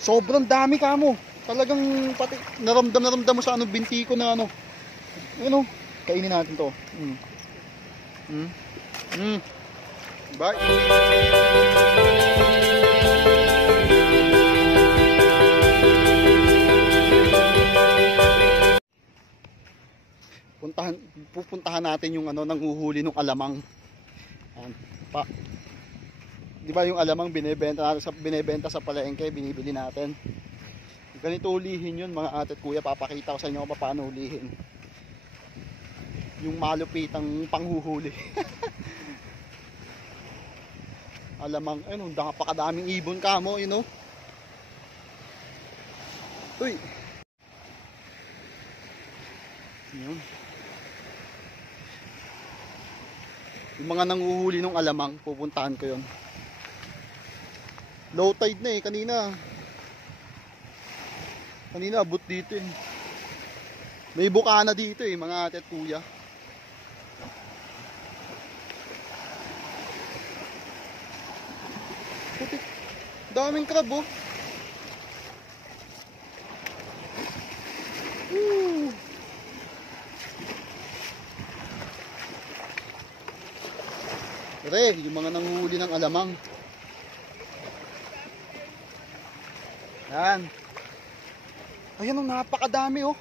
Sobrang dami kamo. Talagang pati naramdam mo sa ano binti ko na ano. Ano? Kainin natin 'to. Bye. Pupuntahan natin yung ano nanghuhuli ng alamang. Pa. 'Di ba yung alamang binebenta sa palengke, binibili natin. Ganito ulihin yun mga ate at kuya, papakita ko sa inyo kung paano ulihin. Yung malupitang panghuhuli. Alamang, ano, napakadaming ibon kamo, you know. Uy. Yun. Yung mga nanghuhuli ng alamang, pupuntahan ko yun. Low tide na eh, kanina abot dito eh. May bukana dito eh mga ate at kuya. Putik, daming crab oh. Re, yung mga nanguhuli ng alamang. Yan. Ayan oh, napakadami oh.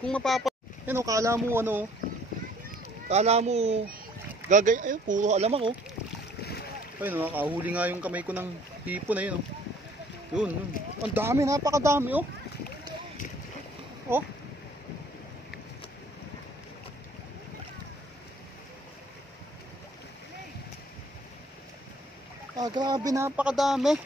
Kung yan oh, kala mo ano, kala mo gagay, ayun, puro alamang oh. Ayun, nakahuli nga yung kamay ko ng hipon na yun oh. Yun. Ang dami, napakadami oh. Oh. Ah, grabe, napakadami.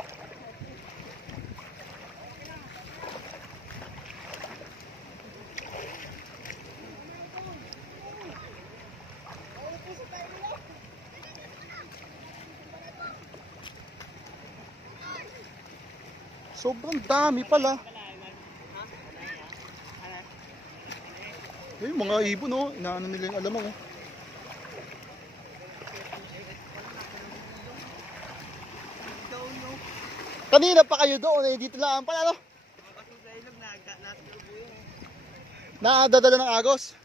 Sobrang dami pala. Yung mga ibon oh, inaano nila yung alamang oh. Kanina pa kayo doon eh, dito lang pala no? Nadadala ng agos.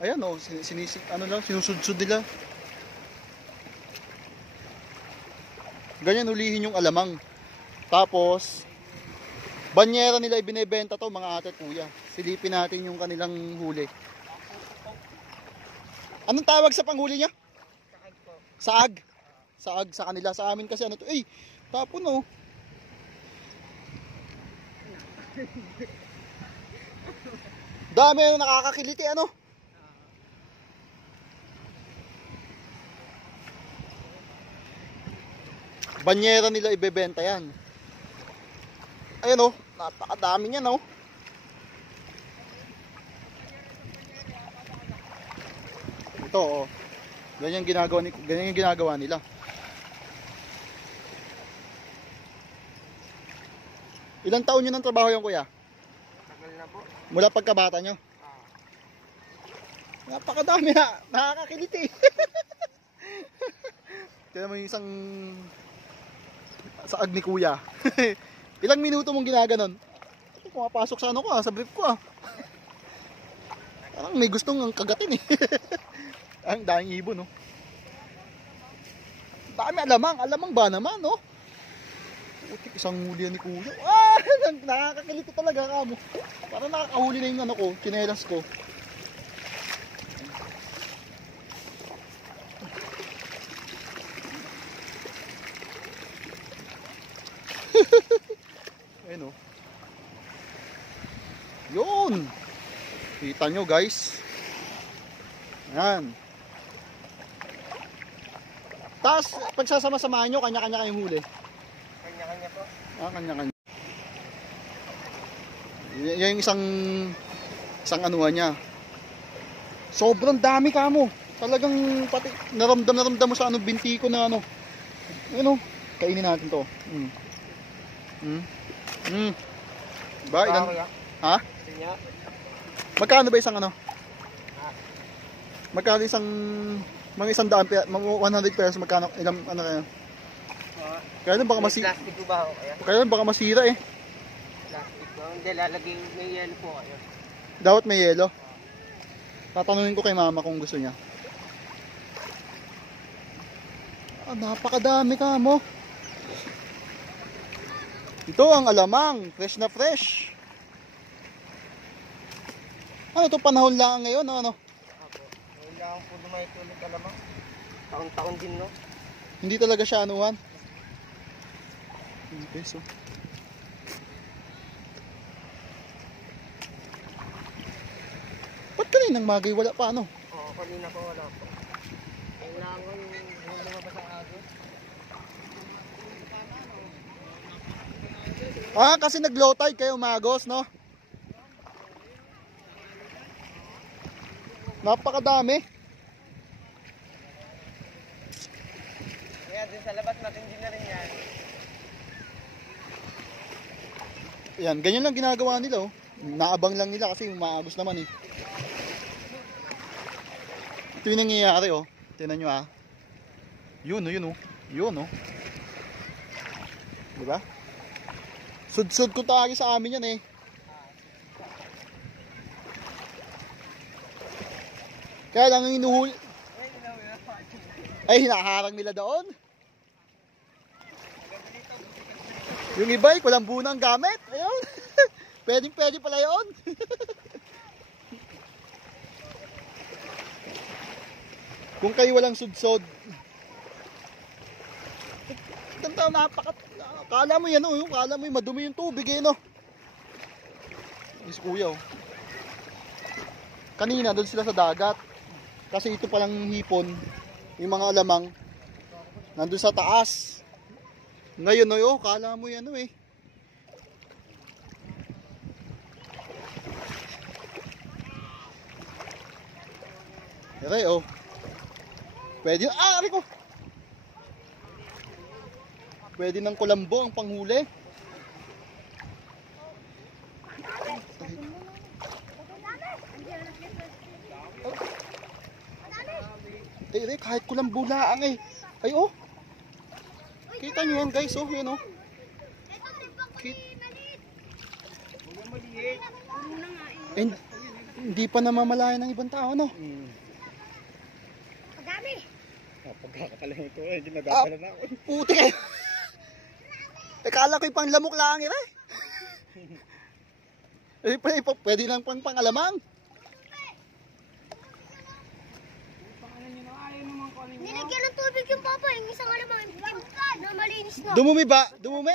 Ayan oh, sinusudsud nila. Ganyan ulihin yung alamang. Tapos banyera nila ibinebenta to mga ate at kuya. Silipin natin yung kanilang huli. Anong tawag sa panghuli niya? Saag po. Saag? Saag sa kanila. Sa amin kasi ano to? Eh, tapon oh. Dami ano, nakakakiliti ano? Banyera nila ibebenta yan. Ayan oh, napakadami niyan oh. Ito oh. Ganyan yung ginagawa nila. Ilang taon nyo ng trabaho yung kuya? Tagal na po. Mula pagkabata nyo? Napakadami na, nakakakiliti. Kaya may isang saag ni kuya. Ilang minuto mong ginaganon? Pumapasok sa ano ko sa brief ko Parang may gustong ang kagatin eh. Ang daming ibon no. Dami alamang ba naman no? Utik, isang huli ni kuya. Nakakakiliti talaga kamo. Parang nakakahuli na yung ano ko, tsinelas ko. Ayun oh. Yun. Kita nyo guys. Ayan. Tapos pagsasama-samahan nyo, kanya-kanya kayong huli. Kanya-kanya po. Kanya-kanya. Yan yung isang anuhan niya. Sobrang dami kamo. Talagang pati naramdam mo sa ano binti ko na ano. Ano? Kainin natin 'to. Ba, ilan? Ha? Magkano ba isang ano? Magkano isang mga 100 pesos, magkano ilang ano kaya? Kaya lang baka masira. Plastic po ba ako kaya? Kaya lang baka masira eh. Plastic ba? Hindi, lalagay may yelo po kayo. Dapat may yelo. Tatanungin ko kay mama kung gusto niya. Ah, napakadami ka mo. Ito ang alamang, fresh na fresh. Ano to, panahon lang ngayon, ano? Apo. Kailangan po lumay tulog alamang. Taon-taon din, no? Hindi talaga siya anuhan. 1 peso. Ba't kaninang magay wala pa ano? Oo, kanina po wala po. Kailangan yung lumabas ang agos. Ah, kasi nag-low tide kayo magos, no? Napakadami. Kaya din sa labas matindi na rin yan. Yan, ganyan lang ginagawa nila, oh. Naabang lang nila kasi maagos naman eh. Ito yung nangyayari, oh. Tingnan nyo, ah. Yun, oh, yun, oh. Yun, oh. Diba? Sud-sud ko tagi sa amin yan, eh. Kaya lang ang inuhuli. Ay, hinaharang nila doon. Yung iba ay kulang bunang gamit. Ayun. Pwede pala yun. Kung kayo walang sudsod. Ganda, kala mo yan, oh. Kala mo yung madumi yung tubig, eh, no? Is kuya, oh. Kanina, doon sila sa dagat. Kasi ito palang hipon, yung mga alamang, nandun sa taas. Ngayon, oh, kala mo yan, oh, eh. Okay, oh. Pwede, ari ko. Pwede ng kulambo ang panghuli. Eh, kahit kulambo laang eh. Ay, oh. Kita nyo yan, guys, oh, yan, oh. Eh, hindi pa namamalayan ng ibang tao, no? Madami! Pagkakakalang ito eh, hindi Ah, nagkakalan ako. puti kayo. Eh, kala ko yung pang lamok lang yun, eh. Pwede lang pang pangalamang. Nilagyan ng tubig yung papa, yung isang alamang na malinis na. Dumumi ba? Dumumi?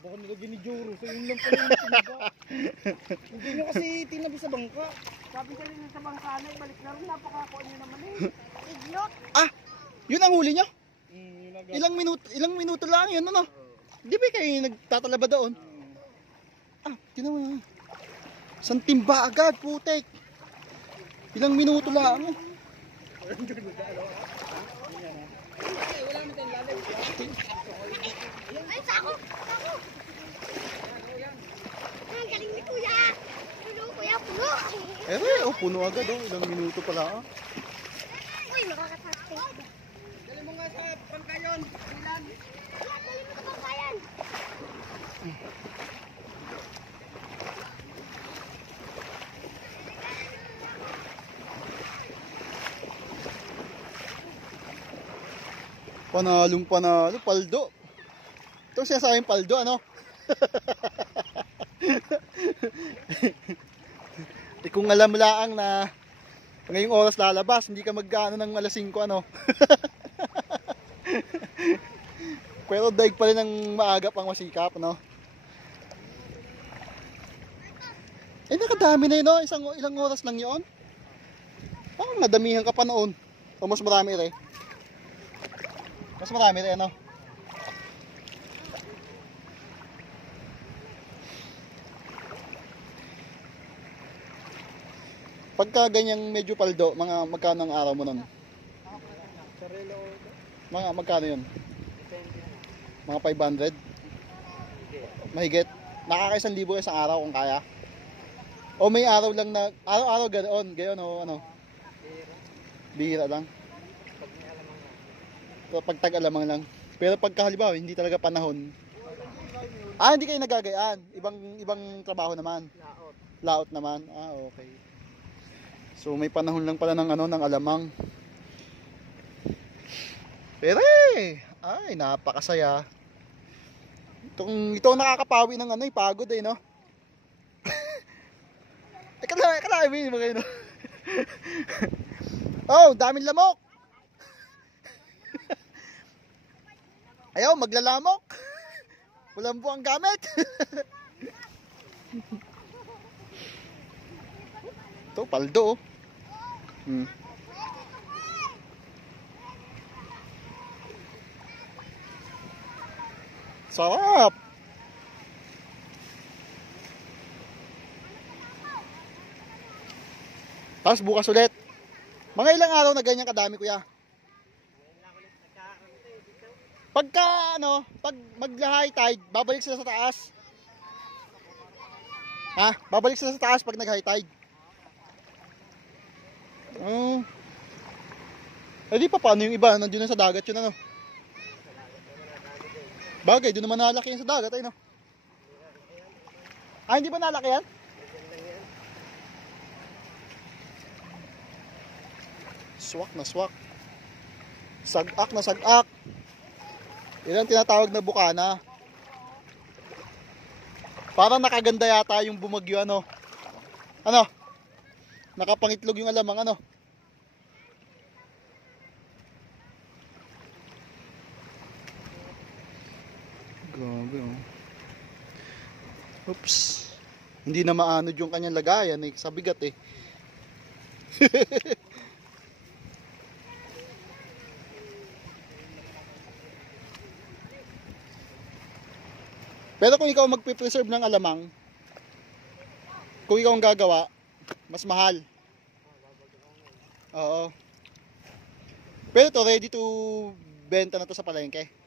Baka nilagyan ni Joro, so yun lang pala yung tinaga. Hindi nyo kasi tinabi sa bangka. Sabi sa rin sa bangka na, balik na rin, napakakuha nyo naman eh. Iglot! Ah, yun ang huli nyo? Ilang minuto lang yun, ano? Di ba kayo nagtatalaba doon? Ah, tinawa. San timba agad, putek. Ilang minuto lang, ano? Ay, sako! Sako! Ang galing ni Kuya! Puno, Kuya, puno! Oh, puno agad, oh. Ilang minuto pala, ah. Uy, makakatasting. Dali mo nga sa pangkayon. Ilan? Dali mo sa pangkayan. Panalong panalo, paldo. Ito siya sa akin paldo, ano? Kung alam laang na ngayong oras lalabas, hindi ka magkano ng alas 5, ano? Pero daig pa rin ng maaga pang masikap, no? Eh, nakadami na yun, no? Ilang oras lang yun? Parang nadamihan ka pa noon. O mas marami rin. Mas marami rin, ano? Pagka ganyang medyo paldo, mga magkano ang araw mo nun? Mga magkano yun? Mga 500? Mahigit? Nakaka 1,000 isang araw kung kaya? O may araw lang na, araw-araw gayon o ano? Bihira lang. Pag tag-alamang lang. Pero pagka halimbawa, hindi talaga panahon. Ah, hindi kayo nagagayaan. Ibang trabaho naman. Laot. Laot naman. Ah, okay. So may panahon lang pala ng ng alamang. Pero ay napakasaya. Ito ang nakakapawi ng pagod no. Teka lang, mga no. Oh, daming lamok. Ayaw, maglalamok. Walang buwang gamit. Ito, paldo. Sarap. Tapos bukas ulit. Mga ilang araw na ganyan kadami, kuya? Pagka pag mag-high tide, babalik sila sa taas. Ha? Babalik sila sa taas pag nag-high tide. Oh. Eh di pa paano yung iba? Nandiyon na sa dagat yun Bagay, doon naman nalaki yan sa dagat no? Ah, hindi ba nalaki yan? Swak na swak. Sagak na sagak. Yan ang tinatawag na bukana. Parang nakaganda yata yung bumagyo nakapangitlog yung alamang Grabe Oops. Hindi na maanod yung kanyang lagayan sa bigat Pero kung ikaw magpe-preserve ng alamang, kung ikaw ang gagawa, mas mahal. Oo. Pero to ready to benta na to sa palengke.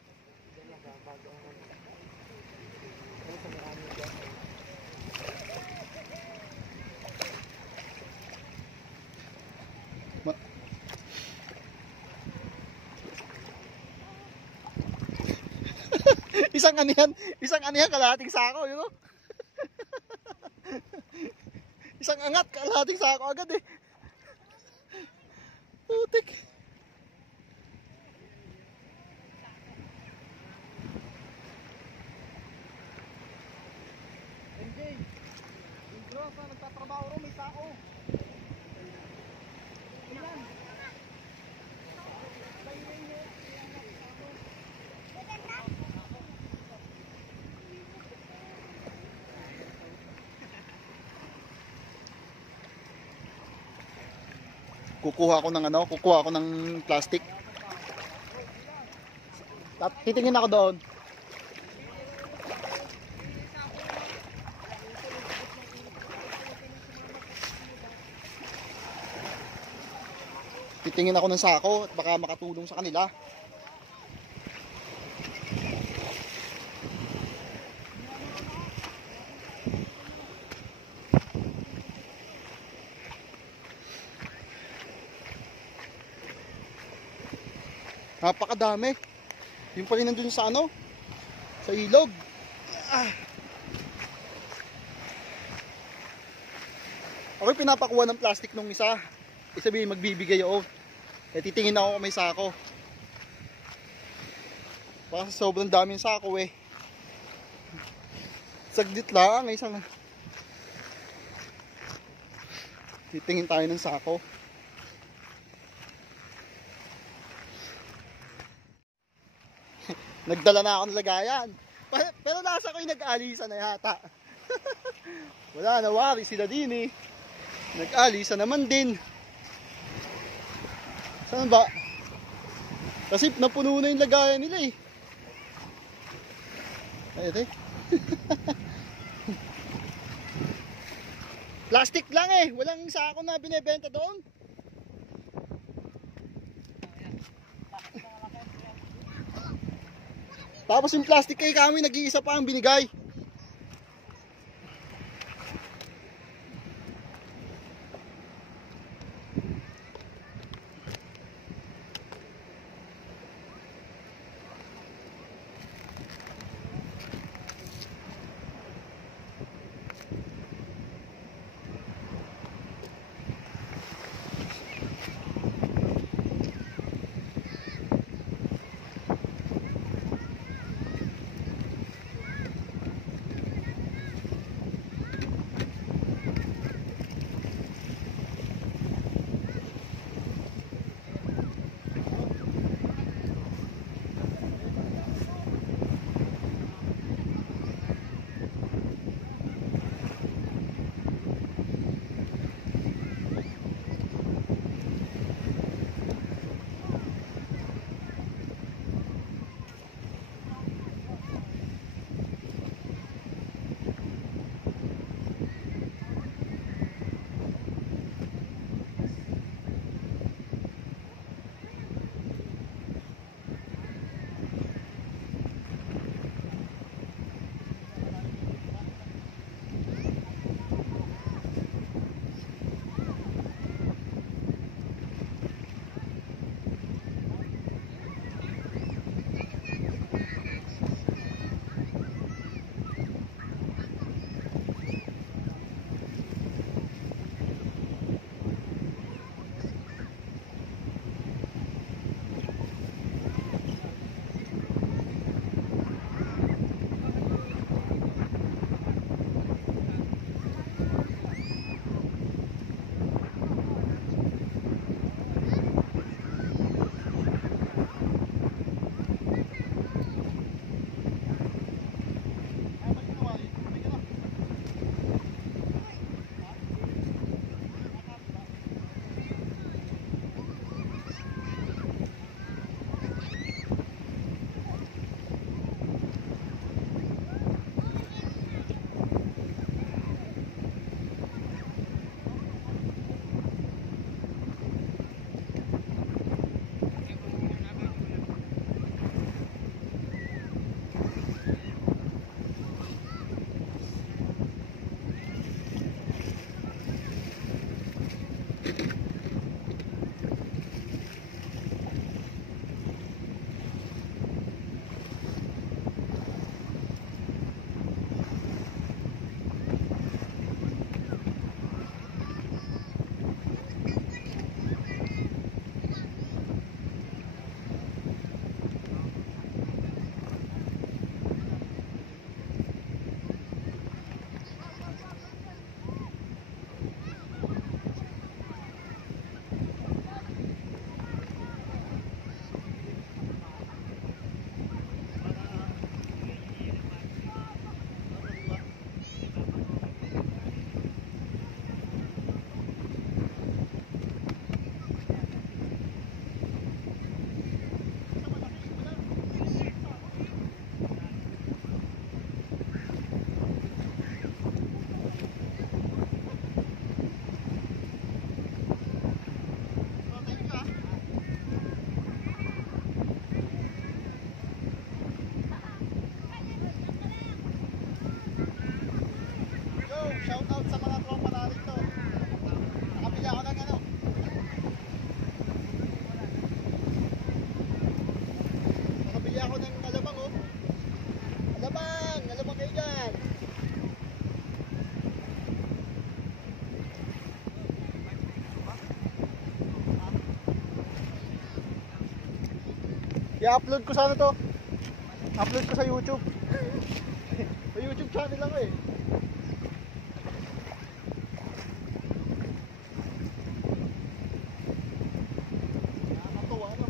Isang anihan kalahating sako, Isang angat kalahating sako agad Putik. MJ, yung gross na nagtatrabaho ro, may sako. Ilan? Kukuha ako ng plastic. Titingin ako doon. Titingin ako ng sako at baka makatulong sa kanila. Napakadami. Yung pala nandun sa sa ilog. Ako'y pinapakuha ng plastic nung isa. Isabihin magbibigay titingin ako kung may sako. Baka sobrang daming sako Saglit lang, isang titingin tayo ng sako. Nagdala na ako ng lagayan. Pero nasa ko'y nag-alisa na yata. Wala na, wari sila din Nag-alisa naman din. Saan ba? Kasi napuno na yung lagayan nila Ayun Plastic lang walang sako na binebenta doon. Tapos yung plastic kami nag-iisa pa ang binigay. shout out sa mga tropa natin to. Nakabili ako ng ano. Nakabili ako ng alamang oh. Alamang kayo dyan. I-upload ko sana to. Upload ko sa YouTube. May YouTube channel lang eh. Nakakatuwa no.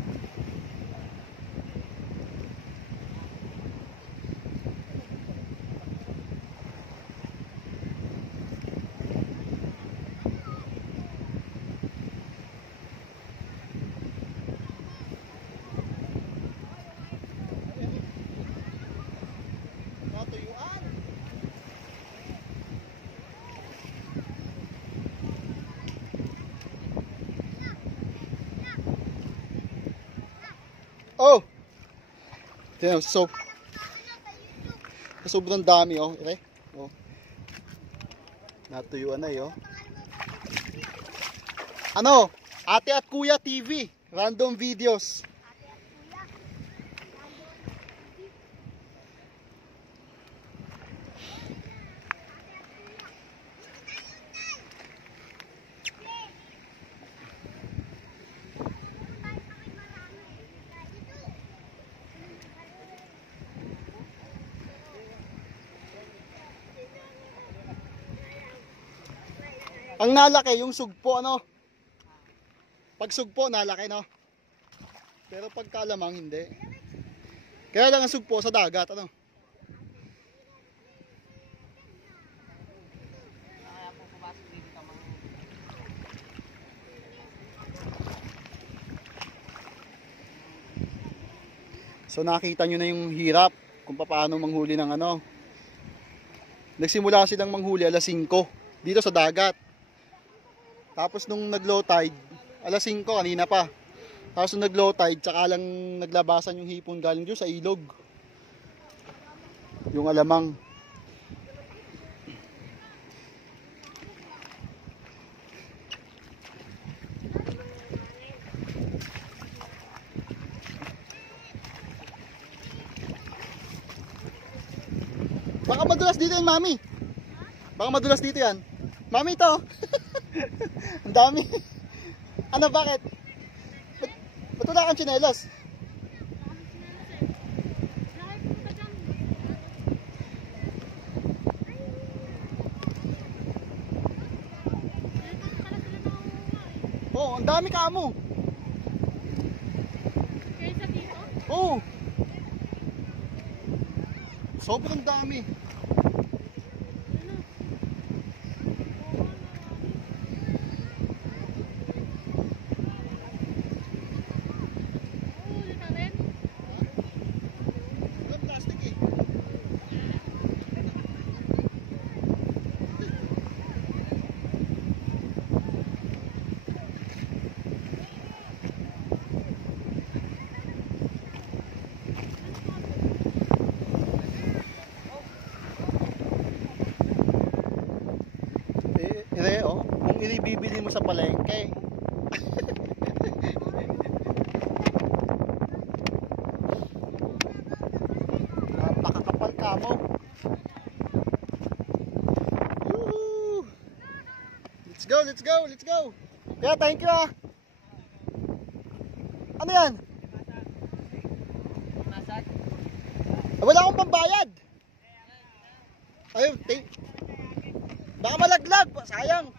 Natuyuan. Oh! Tingnan, sobrang dami oh. Okay? Oh. Natuyuan na eh oh. Ano? Ate at Kuya TV. Random videos. Ang nalaki yung sugpo ano. Pag sugpo nalaki no. Pero pag kalamang hindi. Kaya lang ang sugpo sa dagat ano. So nakita nyo na yung hirap kung paano manghuli ng ano. Nagsimula silang manghuli alas 5 dito sa dagat. Tapos nung nag-low tide, alas 5 kanina pa. Tapos nung nag-low tide, tsaka lang naglabasan yung hipon galing dyan sa ilog. Yung alamang. Baka madulas dito yan, Mami. Baka madulas dito yan. Mami, ito. Ang dami. Ano, bakit? Ba't wala kang tsinelas? Oo, ang dami ka mo. Kaysa dito? Oo. Sobrang dami. Kung ibibili mo sa palengke. Napakakapal ka mo. Woohoo! Let's go, let's go, let's go. Yeah, thank you ah. Ano yan? Wala akong pambayad. Ayun, baka malaglag, sayang.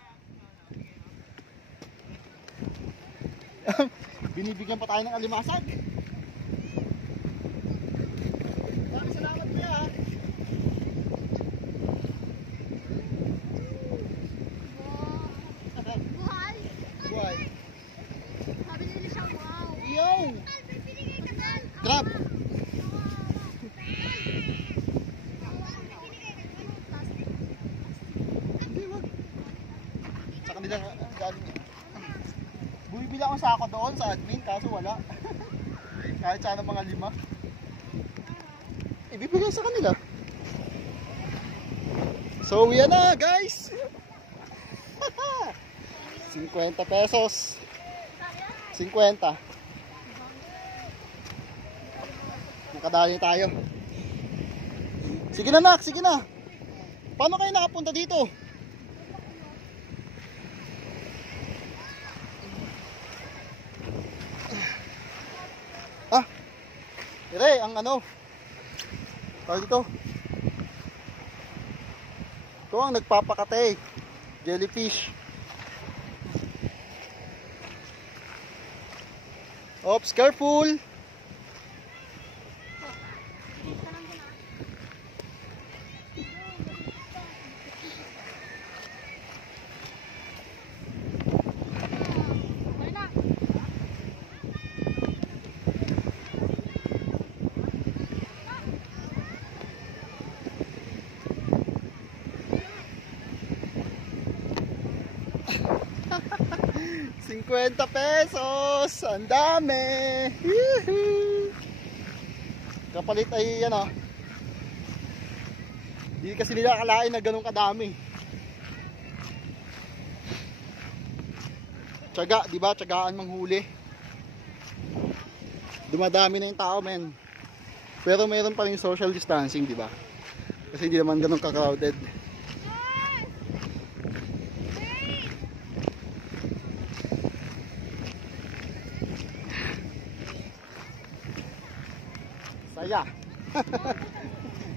Binibigyan pa tayo ng alimasag. Maraming salamat kuya ha. Buhay! Buhay. Sabi nila siya, wow! Yo! Grab! Hindi wag. Sa kanila galing. Bumibili akong sako doon sa admin kaso wala. Kahit sana mga 5. Ibibigay sa kanila. So, yan na guys. 50 pesos. 50. Nakadali tayo. Sige na nak, sige na. Paano kayo nakapunta dito? Ire, ang ano? Tawag dito. Ito ang nagpapakate. Jellyfish. Oops, careful. Wala. 50 pesos! Ang dami! Yuhu! Kapalit ay ano, hindi kasi nila akalain na ganun kadami. Tiyaga, di ba? Tiyagaan manghuli. Dumadami na yung tao, men. Pero mayroon pa rin social distancing, di ba? Kasi hindi naman ganun ka-crowded. Saya.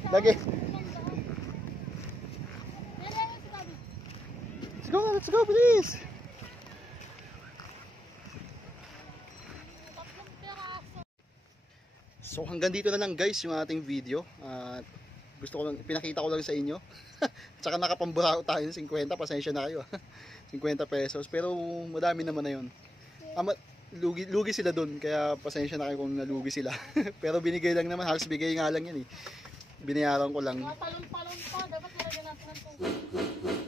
Lagi. Let's go, please. So hanggang dito na lang guys yung ating video. At gusto ko lang, pinakita ko lang sa inyo. Tsaka nakapamburao tayo ng 50, pasensya na kayo. 50 pesos, pero madami naman na yun. Lugi sila dun, kaya pasensya na kayo kung nalugi sila. Pero binigay lang naman, halos bigay nga lang yan eh. Binayaran ko lang. Talon-talon pa, dapat nilagyan natin ng tubig.